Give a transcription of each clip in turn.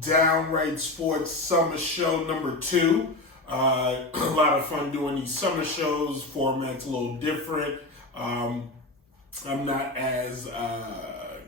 Downrightsports Summer Show number 2. A lot of fun doing these summer shows. Format's a little different. I'm not as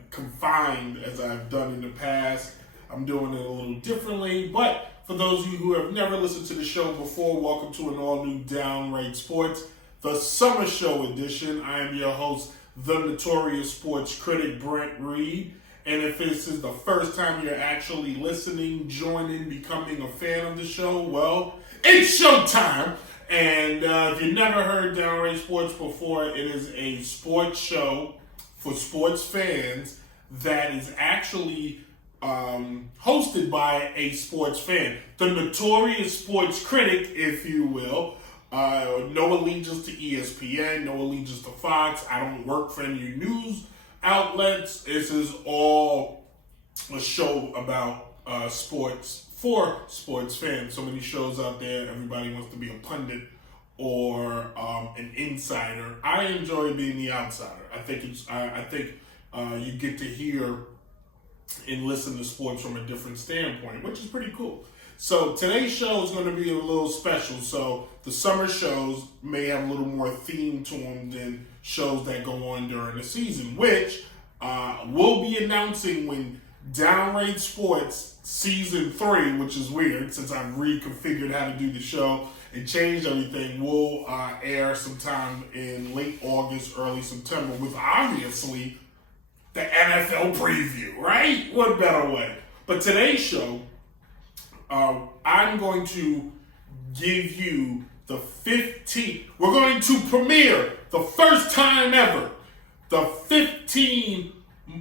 confined as I've done in the past. I'm doing it a little differently. But for those of you who have never listened to the show before, welcome to an all-new Downright Sports, the Summer Show edition. I am your host, the Notorious Sports Critic, Brent Reid. And if this is the first time you're actually listening, joining, becoming a fan of the show, well, it's showtime. And if you've never heard Downright Sports before, it is a sports show for sports fans that is actually hosted by a sports fan. The Notorious Sports Critic, if you will. No allegiance to ESPN, no allegiance to Fox. I don't work for any news outlets. This is all a show about sports for sports fans. So many shows out there, everybody wants to be a pundit or an insider. I enjoy being the outsider. I think you get to hear and listen to sports from a different standpoint, which is pretty cool. So today's show is going to be a little special. So the summer shows may have a little more theme to them than shows that go on during the season, which we'll be announcing when Downright Sports Season 3, which is weird since I've reconfigured how to do the show and changed everything, will air sometime in late August, early September, with obviously the NFL preview, right? What better way? But today's show, I'm going to give you the 15. We're going to premiere the first time ever the 15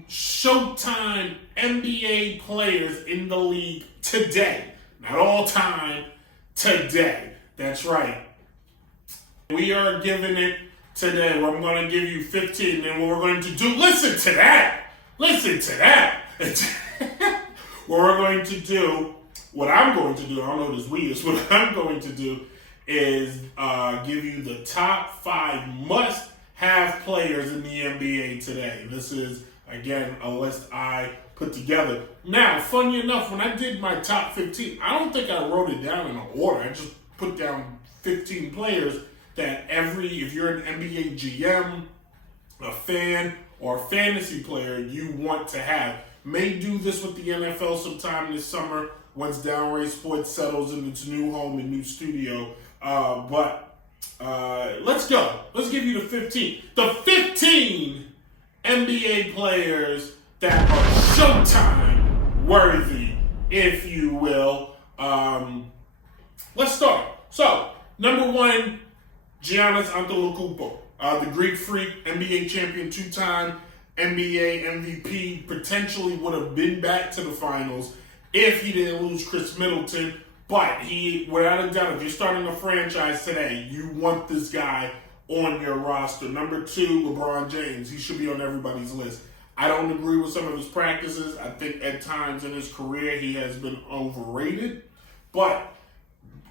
Showtime NBA players in the league today. Not all time, today. That's right. We are giving it today. I'm going to give you 15, and what we're going to do, listen to that. What we're going to do, what I'm going to do, I don't know what this we is, what I'm going to do is give you the top 5 must-have players in the NBA today. This is, again, a list I put together. Now, funny enough, when I did my top 15, I don't think I wrote it down in an order. I just put down 15 players that if you're an NBA GM, a fan, or a fantasy player, you want to have. May do this with the NFL sometime this summer once Downright Sports settles in its new home and new studio. But let's go. Let's give you the 15. The 15 NBA players that are Showtime worthy, if you will. Let's start. So, number 1, Giannis Antetokounmpo, the Greek Freak, NBA champion 2-time, NBA MVP, potentially would have been back to the finals if he didn't lose Chris Middleton. But he, without a doubt, if you're starting a franchise today, you want this guy on your roster. Number 2, LeBron James. He should be on everybody's list. I don't agree with some of his practices. I think at times in his career he has been overrated. But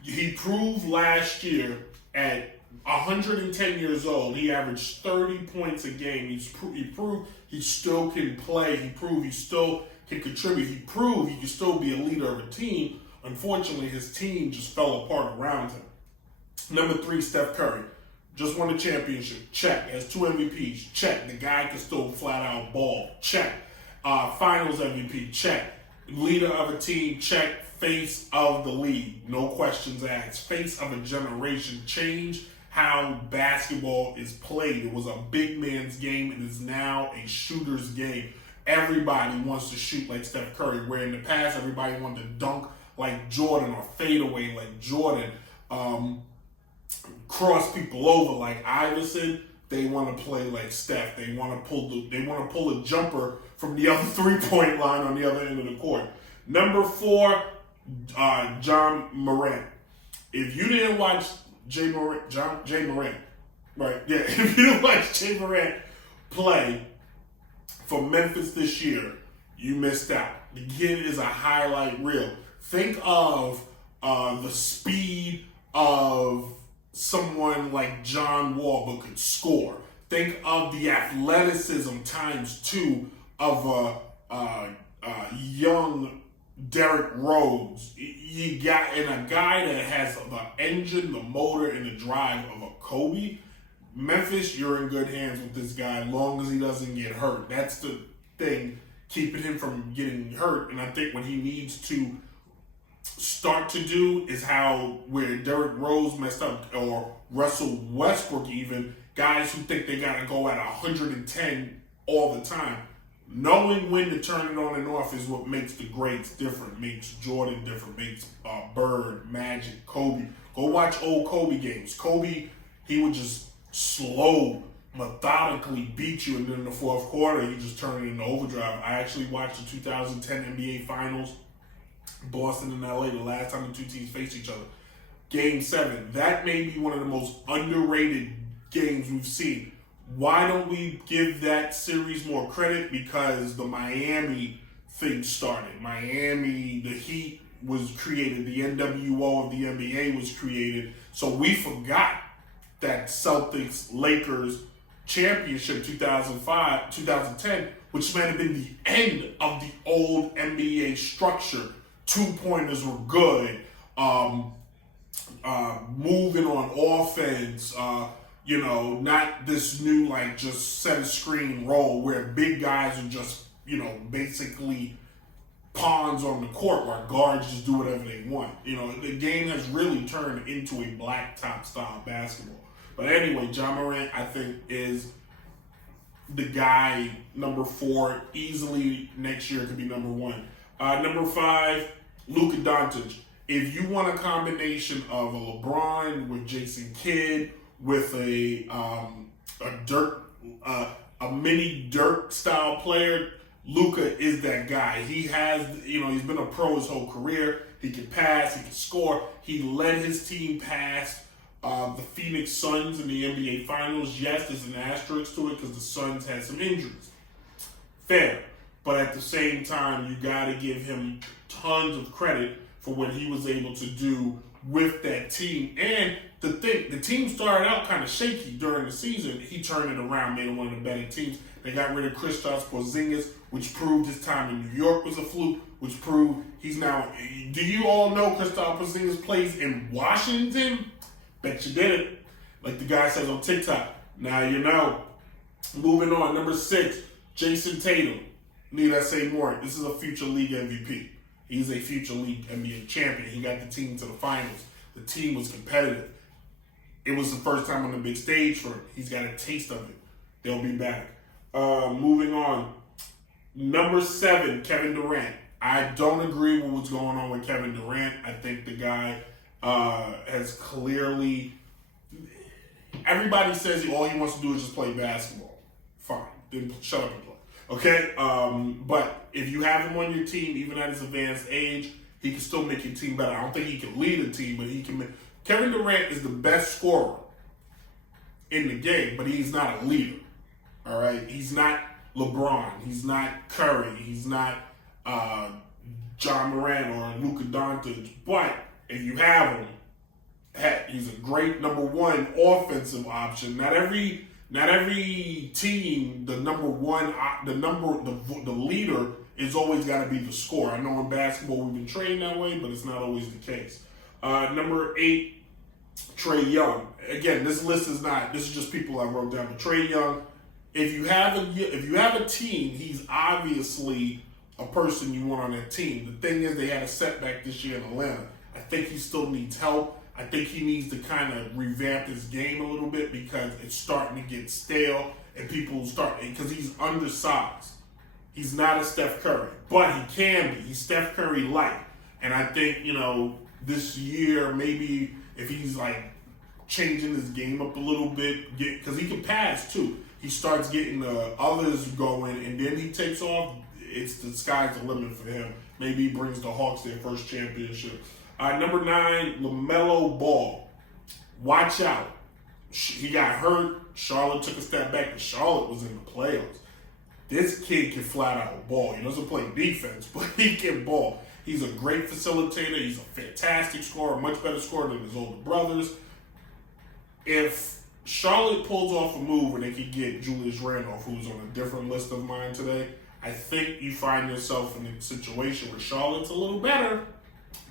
he proved last year at 110 years old, he averaged 30 points a game. He proved he still can play. He proved he still can contribute. He proved he can still be a leader of a team. Unfortunately, his team just fell apart around him. Number 3, Steph Curry. Just won a championship. Check. Has 2 MVPs. Check. The guy can still flat out ball. Check. Finals MVP. Check. Leader of a team. Check. Face of the league. No questions asked. Face of a generation. Changed how basketball is played. It was a big man's game. It is now a shooter's game. Everybody wants to shoot like Steph Curry, where in the past everybody wanted to dunk like Jordan or fade away like Jordan. Cross people over like Iverson. they want to play like Steph. They want to pull a jumper from the other 3-point line on the other end of the court. Number 4, John Morant. If you didn't watch Jay Morant, right? Yeah, if you didn't watch Jay Morant play for Memphis this year, you missed out. The kid is a highlight reel. Think of the speed of someone like John Wall but could score. Think of the athleticism times 2 of a young Derrick Rose. You got in a guy that has the engine, the motor, and the drive of a Kobe. Memphis, you're in good hands with this guy as long as he doesn't get hurt. That's the thing, keeping him from getting hurt. And I think what he needs to start to do is where Derrick Rose messed up, or Russell Westbrook even, guys who think they got to go at 110 all the time. Knowing when to turn it on and off is what makes the greats different, makes Jordan different, makes Bird, Magic, Kobe. Go watch old Kobe games. Kobe, he would just slow, methodically beat you, and then in the fourth quarter, you just turn it into overdrive. I actually watched the 2010 NBA Finals, Boston and LA, the last time the two teams faced each other. Game 7. That may be one of the most underrated games we've seen. Why don't we give that series more credit? Because the Miami thing started. Miami, the Heat was created. The NWO of the NBA was created. So we forgot that Celtics-Lakers championship 2010, which might have been the end of the old NBA structure. 2-pointers were good. Moving on offense, not this new, just set a screen role where big guys are just, basically pawns on the court where guards just do whatever they want. The game has really turned into a blacktop style basketball. But anyway, John Morant, I think, is the guy, number 4, easily next year could be number 1. Number 5, Luka Doncic. If you want a combination of a LeBron with Jason Kidd, with a mini Dirk style player, Luka is that guy. He has, he's been a pro his whole career. He can pass, he can score. He led his team past the Phoenix Suns in the NBA Finals. Yes, there's an asterisk to it because the Suns had some injuries. Fair. But at the same time, you got to give him tons of credit for what he was able to do with that team. And the team started out kind of shaky during the season. He turned it around, made it one of the better teams. They got rid of Kristaps Porzingis, which proved his time in New York was a fluke, which proved he's now... Do you all know Kristaps Porzingis plays in Washington? Bet you didn't. Like the guy says on TikTok. Now you know. Moving on, number 6, Jason Tatum. Need I say more? This is a future league MVP. He's a future league NBA champion. He got the team to the finals. The team was competitive. It was the first time on the big stage for him. He's got a taste of it. They'll be back. Moving on. Number 7, Kevin Durant. I don't agree with what's going on with Kevin Durant. I think the guy has clearly... Everybody says all he wants to do is just play basketball. Fine. Then shut up and play. Okay? But if you have him on your team, even at his advanced age, he can still make your team better. I don't think he can lead a team, but he can make... Kevin Durant is the best scorer in the game, but he's not a leader. All right? He's not LeBron. He's not Curry. He's not John Morant or Luka Doncic. But if you have him, heck, he's a great number 1 offensive option. Not every team, the number 1, the leader is always got to be the scorer. I know in basketball we've been trained that way, but it's not always the case. Number 8, Trae Young. Again, this list is not. This is just people I wrote down. But Trae Young, if you have a team, he's obviously a person you want on that team. The thing is, they had a setback this year in Atlanta. I think he still needs help. I think he needs to kind of revamp his game a little bit because it's starting to get stale and people because he's undersized. He's not a Steph Curry, but he can be. He's Steph Curry-like. And I think, this year, maybe if he's changing his game up a little bit, because he can pass too. He starts getting the others going, and then he takes off. It's the sky's the limit for him. Maybe he brings the Hawks their first championship. Number 9, LaMelo Ball. Watch out. He got hurt. Charlotte took a step back, but Charlotte was in the playoffs. This kid can flat out ball. He doesn't play defense, but he can ball. He's a great facilitator. He's a fantastic scorer, much better scorer than his older brothers. If Charlotte pulls off a move where they could get Julius Randle, who's on a different list of mine today, I think you find yourself in a situation where Charlotte's a little better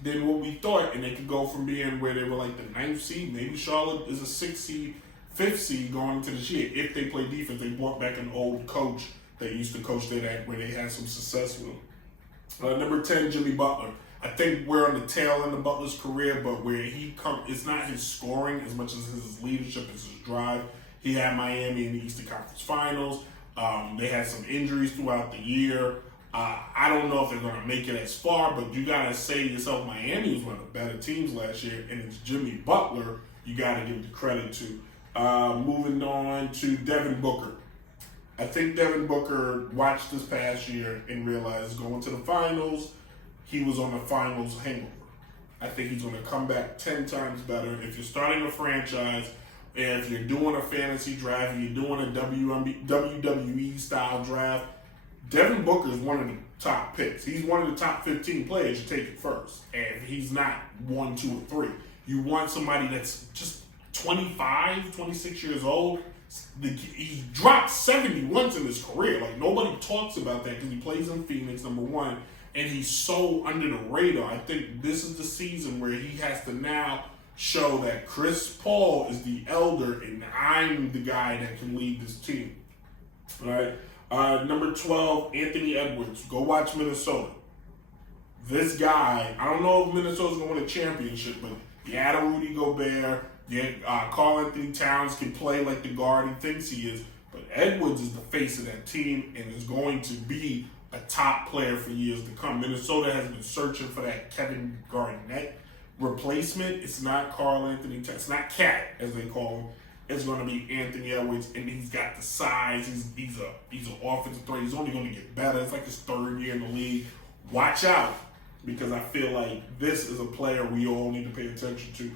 than what we thought, and they could go from being where they were like the 9th seed. Maybe Charlotte is a 6th seed, 5th seed going into this year. If they play defense, they brought back an old coach that used to coach that where they had some success with him. Number 10, Jimmy Butler. I think we're on the tail end of Butler's career, but where he it's not his scoring as much as his leadership, it's his drive. He had Miami in the Eastern Conference Finals. They had some injuries throughout the year. I don't know if they're going to make it as far, but you got to say to yourself, Miami was one of the better teams last year, and it's Jimmy Butler you got to give the credit to. Moving on to Devin Booker. I think Devin Booker watched this past year and realized going to the finals, he was on the finals hangover. I think he's going to come back 10 times better. If you're starting a franchise, if you're doing a fantasy draft, you're doing a WWE style draft, Devin Booker is one of the top picks. He's one of the top 15 players you take it first. And he's not 1, 2, or 3. You want somebody that's just 25, 26 years old. He's dropped 70 once in his career. Like, nobody talks about that because he plays in Phoenix, number 1, and he's so under the radar. I think this is the season where he has to now show that Chris Paul is the elder and I'm the guy that can lead this team. All right. Number 12, Anthony Edwards. Go watch Minnesota. This guy, I don't know if Minnesota's going to win a championship, but you add a Rudy Gobert. Karl Anthony Towns can play like the guard he thinks he is, but Edwards is the face of that team and is going to be a top player for years to come. Minnesota has been searching for that Kevin Garnett replacement. It's not Karl Anthony Towns. It's not Cat, as they call him. It's going to be Anthony Edwards, and he's got the size. He's an offensive threat. He's only going to get better. It's like his 3rd year in the league. Watch out, because I feel like this is a player we all need to pay attention to.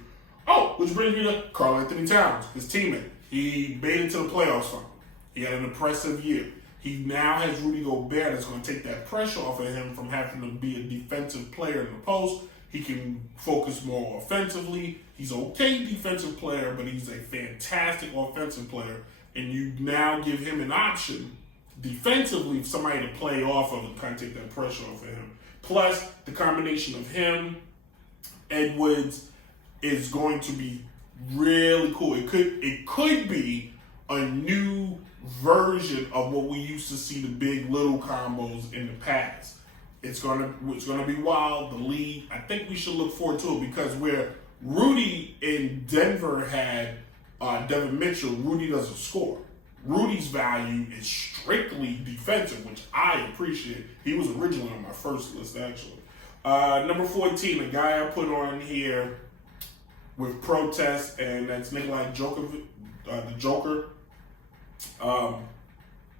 Oh, which brings me to Karl Anthony Towns, his teammate. He made it to the playoffs final. He had an impressive year. He now has Rudy Gobert that's going to take that pressure off of him from having to be a defensive player in the post. He can focus more offensively. He's an okay defensive player, but he's a fantastic offensive player. And you now give him an option defensively for somebody to play off of and kind of take that pressure off of him. Plus, the combination of him, Edwards, is going to be really cool. It could be a new version of what we used to see the big little combos in the past. It's gonna be wild. The league, I think we should look forward to it, because where Rudy in Denver had Devin Mitchell, Rudy doesn't score. Rudy's value is strictly defensive, which I appreciate. He was originally on my first list, actually. Number 14, a guy I put on here with protest, and that's Nikolai Djokovic, the Joker.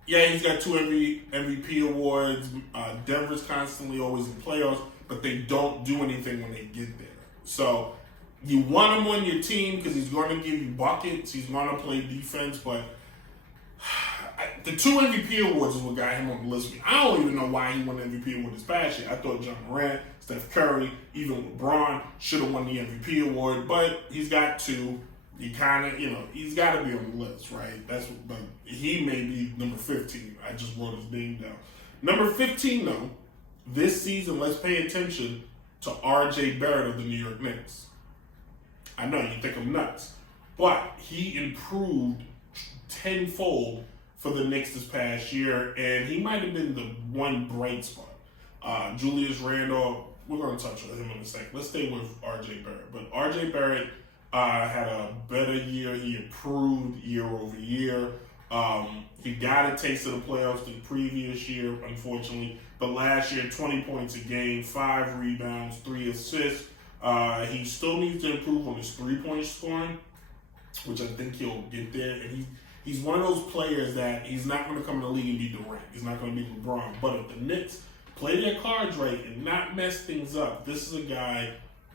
He's got 2 MVP awards. Denver's constantly always in playoffs, but they don't do anything when they get there. So you want him on your team because he's going to give you buckets. He's going to play defense, but the 2 MVP awards is what got him on the list. I don't even know why he won the MVP award this past year. I thought John Morant, Steph Curry, even LeBron should have won the MVP award, but he's got 2. You kind of, he's got to be on the list, right? But he may be number 15. I just wrote his name down. Number 15, though, this season, let's pay attention to R.J. Barrett of the New York Knicks. I know you think I'm nuts, but he improved tenfold for the Knicks this past year, and he might have been the one bright spot. Julius Randle, we're going to touch on him in a second. Let's stay with R.J. Barrett. But R.J. Barrett had a better year. He improved year over year. He got a taste of the playoffs the previous year, unfortunately. But last year, 20 points a game, 5 rebounds, 3 assists. He still needs to improve on his 3-point scoring. which I think he'll get there. And he's one of those players that he's not going to come in the league and be Durant. He's not going to be LeBron. But if the Knicks play their cards right and not mess things up, this is a guy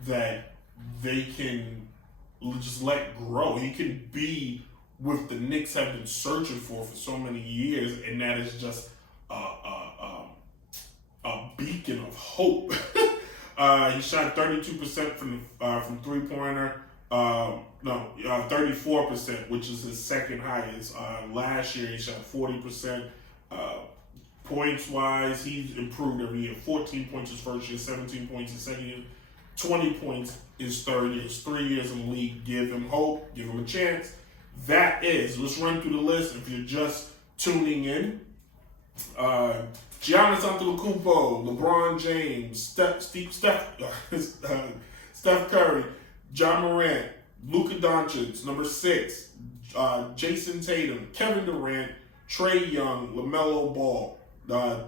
that they can just let grow. He can be what the Knicks have been searching for so many years, and that is just a beacon of hope. He shot 32% from three-pointer. 34%, which is his second highest. Last year, he shot 40%. Points-wise, he's improved every year. 14 points his first year, 17 points his second year, 20 points his third year. It's 3 years in the league. Give him hope. Give him a chance. Let's run through the list if you're just tuning in. Giannis Antetokounmpo, LeBron James, Steph Curry, John Morant, Luka Doncic, number 6, Jason Tatum, Kevin Durant, Trae Young, LaMelo Ball,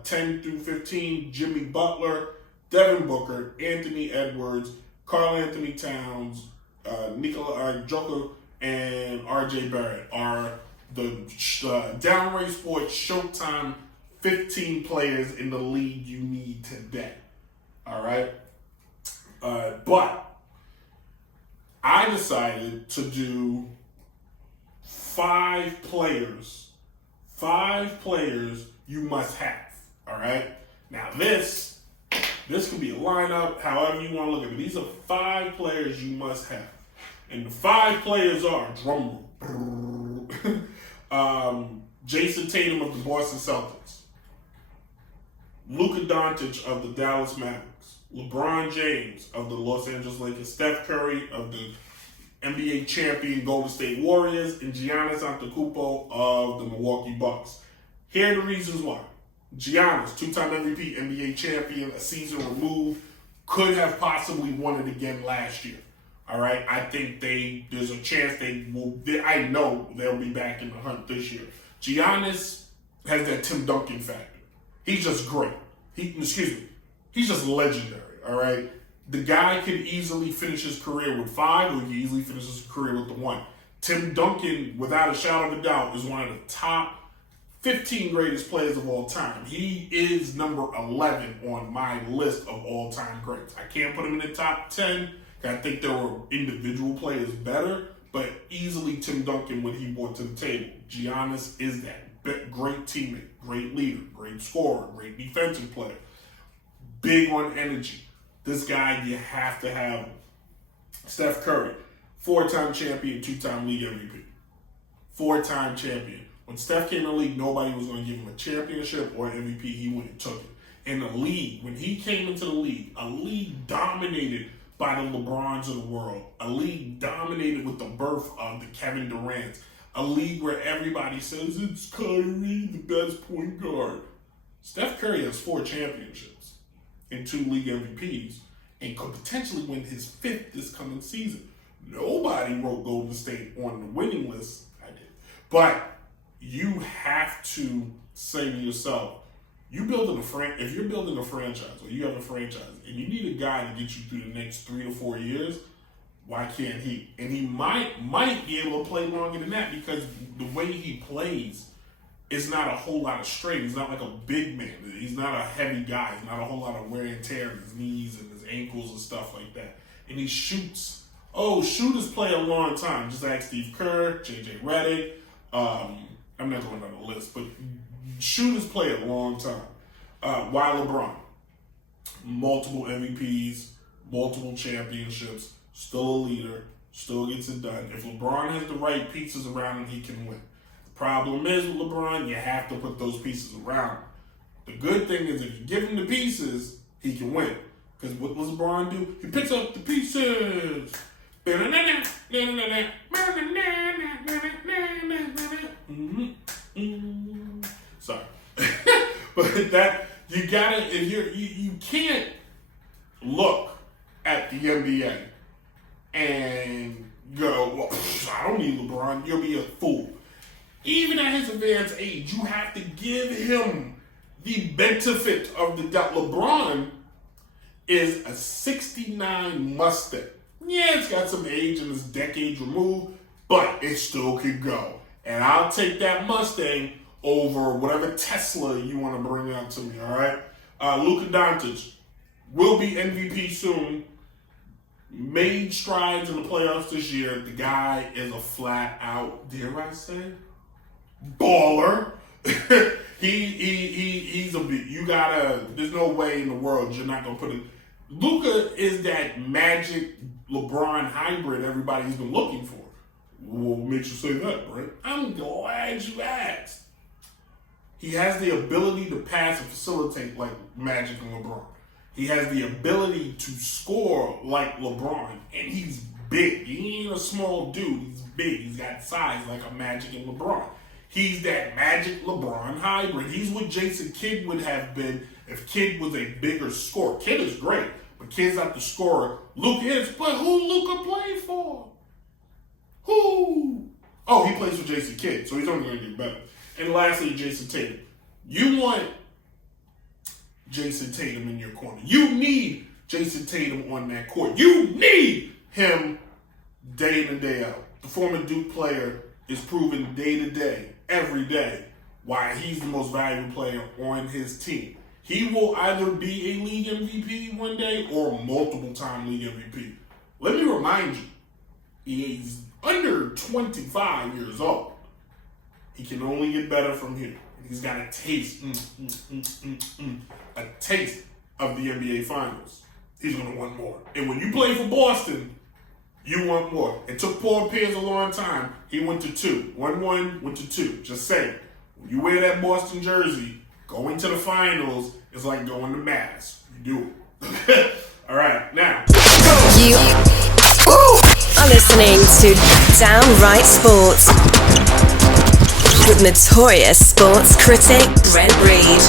10 through 15, Jimmy Butler, Devin Booker, Anthony Edwards, Karl Anthony Towns, Nikola Jokic, and RJ Barrett are the Downrightsports Showtime 15 players in the league you need today. All right? But I decided to do 5 players you must have. All right? Now this could be a lineup, however you want to look at it. These are 5 players you must have. And the 5 players are, drum roll, Jason Tatum of the Boston Celtics, Luka Doncic of the Dallas Mavericks, LeBron James of the Los Angeles Lakers, Steph Curry of the NBA champion Golden State Warriors, and Giannis Antetokounmpo of the Milwaukee Bucks. Here are the reasons why. Giannis, 2-time MVP, NBA champion, a season removed, could have possibly won it again last year. All right, I think there's a chance I know they'll be back in the hunt this year. Giannis has that Tim Duncan factor. He's just great. He's just legendary, all right? The guy could easily finish his career with 5, or he could easily finish his career with the 1. Tim Duncan, without a shadow of a doubt, is one of the top 15 greatest players of all time. He is number 11 on my list of all-time greats. I can't put him in the top 10. I think there were individual players better, but easily Tim Duncan, what he brought to the table. Giannis is that. Great teammate, great leader, great scorer, great defensive player. Big on energy. This guy, you have to have. Steph Curry, 4-time champion, 2-time league MVP. 4-time champion. When Steph came in the league, nobody was going to give him a championship or MVP. He went and took it. In the league, when he came into the league, a league dominated by the LeBrons of the world. A league dominated with the birth of the Kevin Durant. A league where everybody says it's Kyrie, the best point guard. Steph Curry has 4 championships and 2 league MVPs and could potentially win his 5th this coming season. Nobody wrote Golden State on the winning list. I did. But you have to say to yourself, if you're building a franchise or you have a franchise and you need a guy to get you through the next 3 to 4 years, why can't he? And he might be able to play longer than that because the way he plays is not a whole lot of strain. He's not like a big man. He's not a heavy guy. He's not a whole lot of wear and tear in his knees and his ankles and stuff like that. And he shoots. Oh, shooters play a long time. Just ask Steve Kerr, JJ Redick. I'm not going down the list, but shooters play a long time. Why LeBron? Multiple MVPs, multiple championships, still a leader, still gets it done. If LeBron has the right pieces around him, he can win. The problem is with LeBron, you have to put those pieces around him. The good thing is if you give him the pieces, he can win. Because what does LeBron do? He picks up the pieces. Sorry. But that, you gotta, if you can't look at the NBA and go, well, I don't need LeBron. You'll be a fool. Even at his advanced age, you have to give him the benefit of the doubt. LeBron is a 69 Mustang. Yeah, it's got some age and it's decades removed, but it still could go. And I'll take that Mustang over whatever Tesla you want to bring out to me, all right? Luka Doncic will be MVP soon. Made strides in the playoffs this year. The guy is a flat out, dare I say, baller. He's a bit. You gotta. There's no way in the world you're not gonna put it. Luka is that Magic LeBron hybrid everybody's been looking for. What makes you say that, Brent? I'm glad you asked. He has the ability to pass and facilitate like Magic and LeBron. He has the ability to score like LeBron, and he's big. He ain't a small dude. He's big. He's got size like a Magic and LeBron. He's that Magic LeBron hybrid. He's what Jason Kidd would have been if Kidd was a bigger scorer. Kidd is great, but Kidd's not the scorer. Luke is, but who Luka play for? Who? Oh, he plays for Jason Kidd, so he's only going to get better. And lastly, Jason Tatum. You want Jason Tatum in your corner. You need Jason Tatum on that court. You need him day in and day out. The former Duke player is proven day to day, every day, why he's the most valuable player on his team. He will either be a league MVP one day or multiple-time league MVP. Let me remind you, he's under 25 years old. He can only get better from here. He's got a taste, a taste of the NBA Finals. He's going to want more. And when you play for Boston, you want more. It took Paul Pierce a long time. He went to 2. 1-1, went to 2. Just saying. When you wear that Boston jersey, going to the finals is like going to Mass. You do it. All right, now. You are listening to Downright Sports with Notorious Sports Critic Brent Reid.